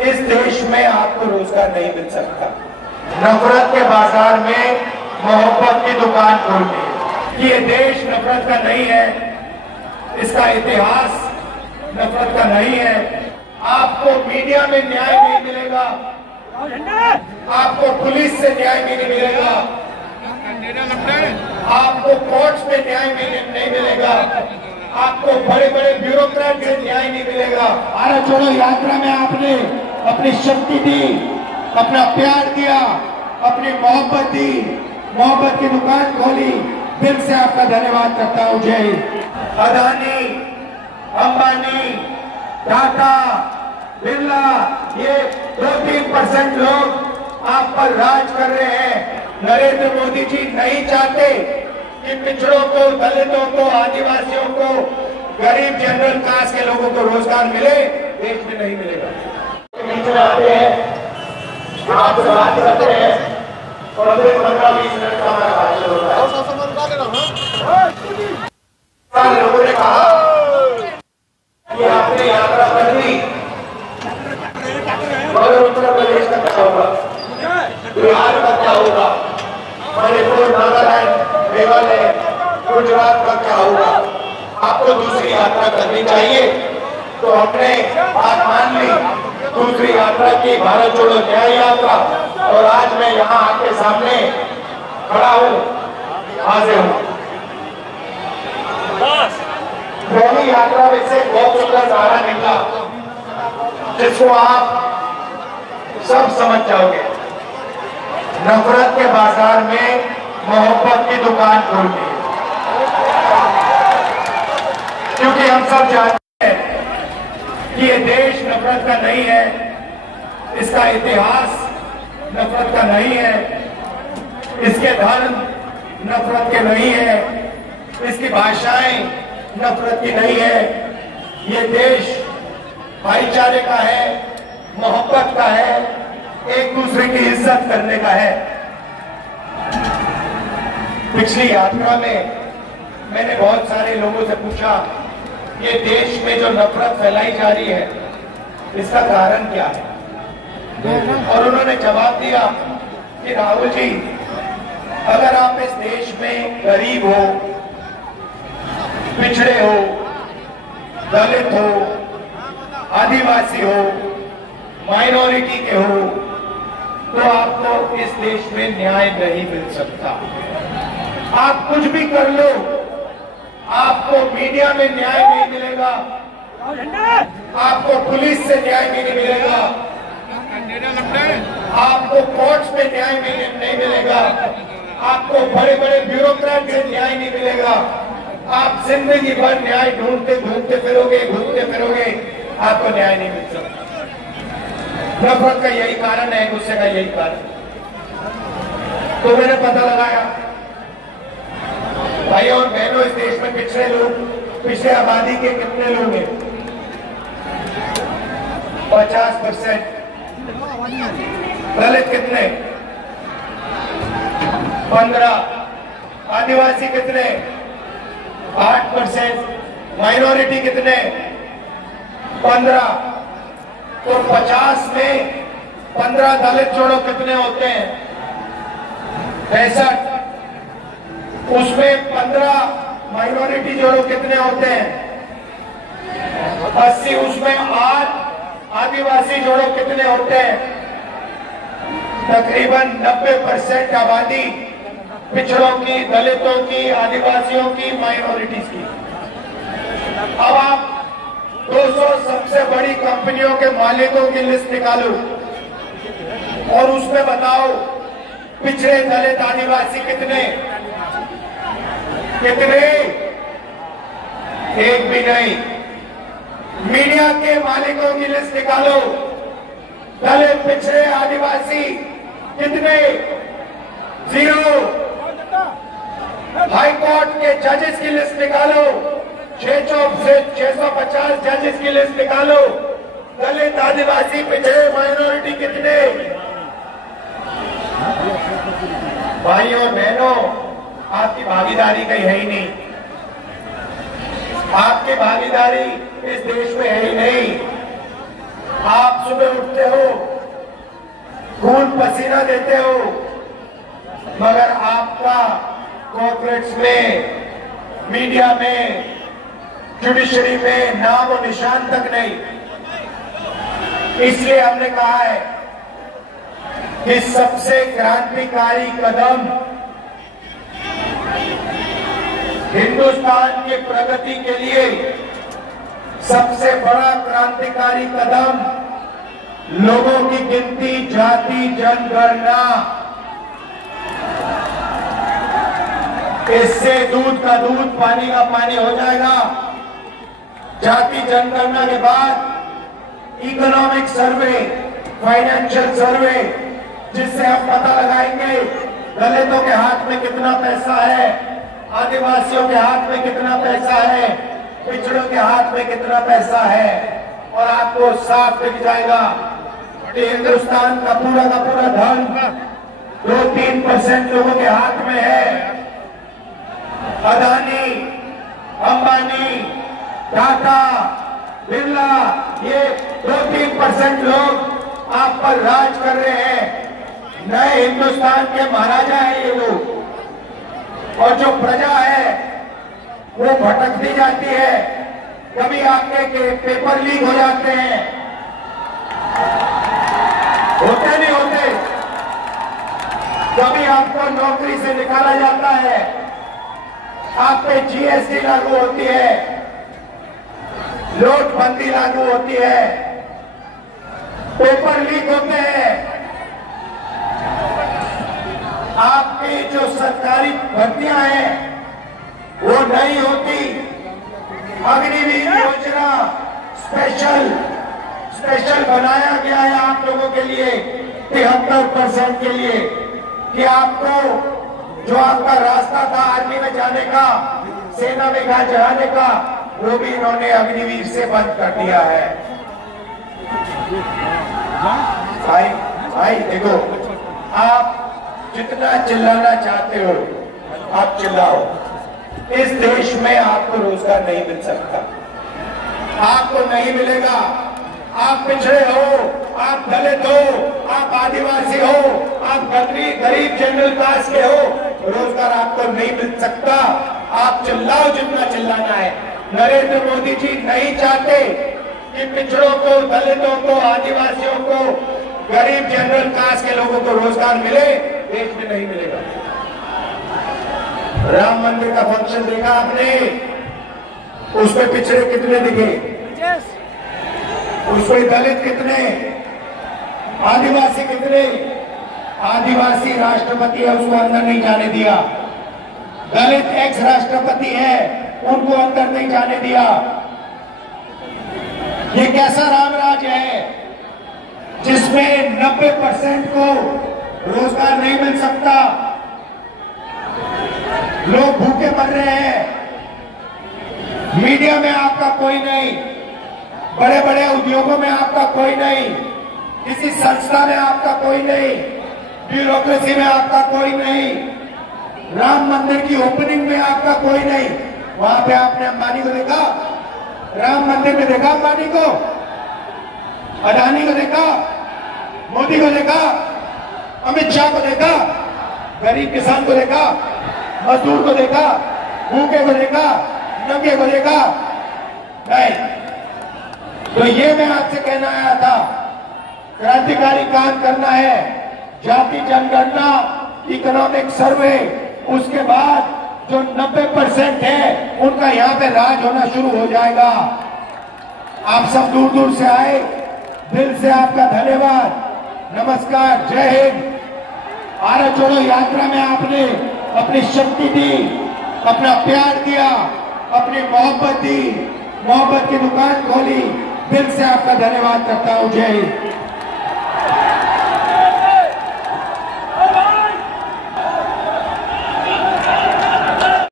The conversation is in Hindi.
इस देश में आपको रोजगार नहीं मिल सकता। नफरत के बाजार में मोहब्बत की दुकान खोलनी है। ये देश नफरत का नहीं है, इसका इतिहास नफरत का नहीं है। आपको मीडिया में न्याय नहीं मिलेगा, आपको पुलिस से न्याय नहीं मिलेगा, आपको कोर्ट्स में न्याय नहीं मिलेगा, आपको बड़े बड़े ब्यूरोक्रेट से न्याय नहीं मिलेगा। भारत जोड़ो यात्रा में आपने अपनी शक्ति दी, अपना प्यार दिया, अपनी मोहब्बत दी, मोहब्बत की दुकान खोली। दिल से आपका धन्यवाद करता हूं। जय हिंद। अदानी, अंबानी, टाटा, बिरला, ये 2-3% लोग आप पर राज कर रहे हैं। नरेंद्र मोदी जी नहीं चाहते कि पिछड़ों को, दलितों को, आदिवासियों को, गरीब जनरल कास्ट के लोगों को रोजगार मिले, देश में नहीं मिलेगा। बीच में आते हैं, आपसे बात करते हैं और फिर 15-20 मिनट का हमारा भाषण होता है। लोगों ने कहा कि आपने यात्रा कर दी, मगर उत्तर प्रदेश का क्या होगा, बिहार का क्या होगा, मणिपुर, नागालैंड, मेघालय, गुजरात का क्या होगा। आपको दूसरी यात्रा करनी चाहिए। तो हमने बात मान ली, दूसरी यात्रा की, भारत जोड़ो न्याय यात्रा। और आज मैं यहाँ आपके सामने खड़ा हूँ, हाजिर हूँ। पहली यात्रा में से बहुत सुंदर नारा निकला, जिसको आप सब समझ जाओगे। नफरत के बाजार में मोहब्बत की दुकान खोलनी है। क्योंकि हम सब जानते हैं कि ये देश नफरत का नहीं है, इसका इतिहास नफरत का नहीं है, इसके धर्म नफरत के नहीं है, इसकी भाषाएं नफरत की नहीं है। ये देश भाईचारे का है, मोहब्बत का है, एक दूसरे की इज्जत करने का है। पिछली यात्रा में मैंने बहुत सारे लोगों से पूछा, ये देश में जो नफरत फैलाई जा रही है, इसका कारण क्या है। और उन्होंने जवाब दिया कि राहुल जी, अगर आप इस देश में गरीब हो, पिछड़े हो, दलित हो, आदिवासी हो, माइनॉरिटी के हो, तो आपको इस देश में न्याय नहीं मिल सकता। आप कुछ भी कर लो, आपको मीडिया में न्याय नहीं मिलेगा, आपको पुलिस से न्याय नहीं मिलेगा, आपको कोर्ट्स में न्याय नहीं मिलेगा, आपको बड़े बड़े ब्यूरोक्रेट से न्याय नहीं मिलेगा। आप जिंदगी भर न्याय ढूंढते ढूंढते फिरोगे, घूमते फिरोगे, आपको न्याय नहीं मिल सकता। नफरत का यही कारण है, गुस्से का यही कारण। तो मैंने पता लगाया, भाई और बहनों, इस देश में पिछड़े लोग, पिछड़े आबादी के कितने लोग हैं? 50%। दलित कितने? 15। आदिवासी कितने? 8%। माइनॉरिटी कितने? 15। तो 50 में 15 दलित जोड़ो कितने होते हैं? 65। उसमें 15 माइनॉरिटी जोड़ो कितने होते हैं? 80। उसमें 8 आदिवासी जोड़ो कितने होते हैं? तकरीबन 90% आबादी पिछड़ों की, दलितों की, आदिवासियों की, माइनॉरिटीज की। अब आप 200 सबसे बड़ी कंपनियों के मालिकों की लिस्ट निकालो और उसमें बताओ पिछड़े, दलित, आदिवासी कितने? एक भी नहीं। मीडिया के मालिकों की लिस्ट निकालो, दलित, पिछड़े, आदिवासी कितने? 0। हाई कोर्ट के जजेस की लिस्ट निकालो, 650 जजेस की लिस्ट निकालो, दलित, आदिवासी, पिछड़े, माइनॉरिटी कितने? भाई और बहनों, आपकी भागीदारी कहीं है ही नहीं। आपकी भागीदारी इस देश में है ही नहीं। आप सुबह उठते हो, खून पसीना देते हो, मगर आपका कॉर्पोरेट्स में, मीडिया में, जुडिशरी में नाम और निशान तक नहीं। इसलिए हमने कहा है कि सबसे क्रांतिकारी कदम हिंदुस्तान की प्रगति के लिए सबसे बड़ा क्रांतिकारी कदम लोगों की गिनती, जाति जनगणना। इससे दूध का दूध, पानी का पानी हो जाएगा। जाति जनगणना के बाद इकोनॉमिक सर्वे, फाइनेंशियल सर्वे, जिससे हम पता लगाएंगे दलितों के हाथ में कितना पैसा है, आदिवासियों के हाथ में कितना पैसा है, पिछड़ों के हाथ में कितना पैसा है, और आपको साफ दिख जाएगा कि हिंदुस्तान का पूरा धन 2-3% लोगों के हाथ में है। अदानी, अंबानी, टाटा, बिरला, ये 2-3% लोग आप पर राज कर रहे हैं। नए हिंदुस्तान के महाराजा हैं ये लोग। और जो प्रजा है वो भटकती जाती है। कभी आपके पेपर लीक हो जाते हैं, होते नहीं होते। कभी आपको नौकरी से निकाला जाता है, आप पे जीएसटी लागू होती है, नोटबंदी लागू होती है, पेपर लीक होते हैं। आपकी जो सरकारी भर्तियां हैं वो नहीं होती। अग्निवीर योजना स्पेशल बनाया गया है आप लोगों के लिए, 73% के लिए, कि आपको जो आपका रास्ता था आर्मी में जाने का, सेना में जाने का, वो भी इन्होंने अग्निवीर से बंद कर दिया है। भाई देखो, आप जितना चिल्लाना चाहते हो आप चिल्लाओ। इस देश में आपको रोजगार नहीं मिल सकता, आपको नहीं मिलेगा। आप पिछड़े हो, आप दलित हो, आप आदिवासी हो, आप गरीब जनरल कास्ट के हो, रोजगार आपको नहीं मिल सकता। आप चिल्लाओ जितना चिल्लाना है। नरेंद्र मोदी जी नहीं चाहते कि पिछड़ों को, दलितों को, आदिवासियों को, गरीब जनरल कास्ट के लोगों को रोजगार मिले। देश में नहीं मिलेगा। राम मंदिर का फंक्शन देखा आपने, उसमें पिछड़े कितने दिखे, उसमें दलित कितने, आदिवासी कितने। आदिवासी राष्ट्रपति है, उसको अंदर नहीं जाने दिया। दलित एक्स राष्ट्रपति है, उनको अंदर नहीं जाने दिया। ये कैसा रामराज है जिसमें 90% को रोजगार नहीं मिल सकता, लोग भूखे मर रहे हैं। मीडिया में आपका कोई नहीं, बड़े बड़े उद्योगों में आपका कोई नहीं, किसी संस्था में आपका कोई नहीं, ब्यूरोक्रेसी में आपका कोई नहीं, राम मंदिर की ओपनिंग में आपका कोई नहीं। वहां पे आपने अंबानी को देखा, राम मंदिर में देखा अंबानी को, अडानी को देखा, मोदी को देखा, अमित शाह को देखा, गरीब किसान को देखा, मजदूर को देखा, भूखे को देखा, नंगे को देखा? नहीं। तो ये मैं आपसे कहना आया था, क्रांतिकारी काम करना है। जाति जनगणना, इकोनॉमिक सर्वे, उसके बाद जो 90% है उनका यहाँ पे राज होना शुरू हो जाएगा। आप सब दूर दूर से आए, दिल से आपका धन्यवाद, नमस्कार, जय हिंद। भारत जोड़ो यात्रा में आपने अपनी शक्ति दी, अपना प्यार दिया, अपनी मोहब्बत दी, मोहब्बत की दुकान खोली। दिल से आपका धन्यवाद करता हूं। जय हिंद।